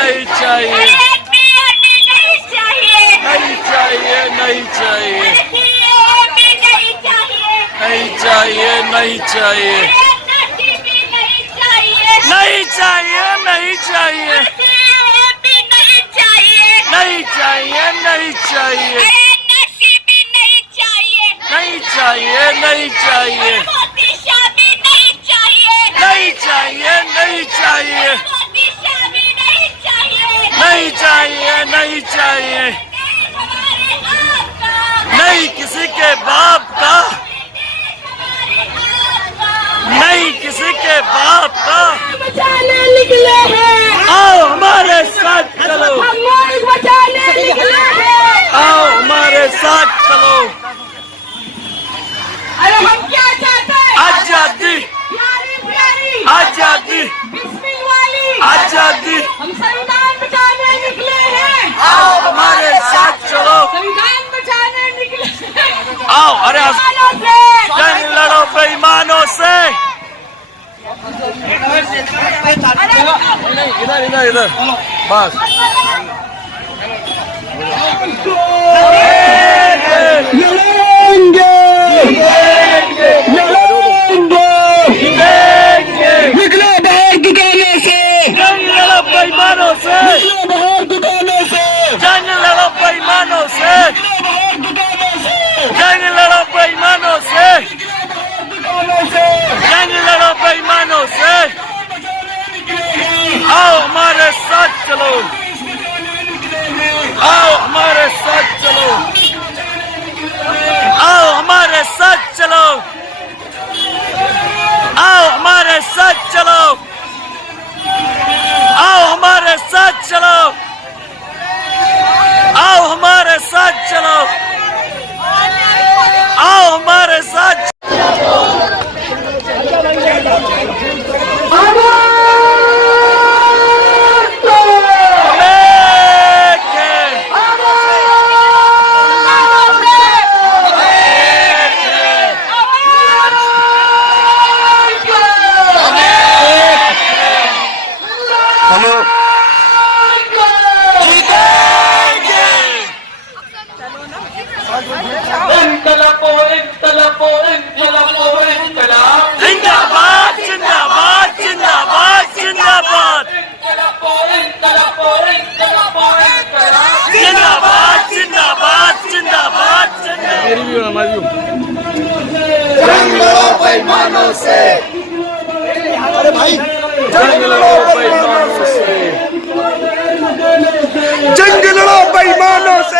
नहीं चाहिए, नहीं चाहिए, नहीं चाहिए, नहीं चाहिए, नहीं चाहिए, नहीं चाहिए, नहीं चाहिए, नहीं चाहिए, नहीं चाहिए, नहीं चाहिए, नहीं चाहिए, नहीं चाहिए, नहीं चाहिए, नहीं चाहिए, नहीं चाहिए, नहीं किसी के बाप का, नहीं किसी के बाप का बचाने निकले हैं। आओ हमारे साथ चलो, हम मुल्क बचाने निकले हैं। आओ हमारे साथ चलो। अरे हम क्या चाहते हैं? आजादी, प्यारी प्यारी आजादी, बिस्मिल वाली आजादी। हम संविधान बचाने निकले हैं। आओ हमारे साथ चलो, संविधान बचाने निकले हैं। आओ। अरे बेईमानों से जंग लड़ो बेईमानों से। इधर इधर इधर बस। लड़ेंगे, लड़ेंगे, निकलो बाहर दुकानों से, जंग लड़ो बेईमानों से, निकलो बाहर दुकानों से, जंग लड़ो बेईमानों से, बाहर दुकानों से, जंग लड़ो बेईमानों से, दुकानों से, जंग लड़ो बेईमानों से। आओ हमारे साथ चलो, आओ हमारे साथ चलो, आओ हमारे साथ चलो, आओ हमारे साथ चलो, आओ हमारे साथ चलो, आओ हमारे साथ चलो, आओ हमारे साथ। जिंदाबाद जिंदाबाद जिंदाबाद जिंदाबाद जिंदाबाद जिंदाबाद जिंदाबाद। जंग लड़ो बेईमानों से, अरे भाई जंग लड़ो बेईमानों से, जंग लड़ो बेईमानों से।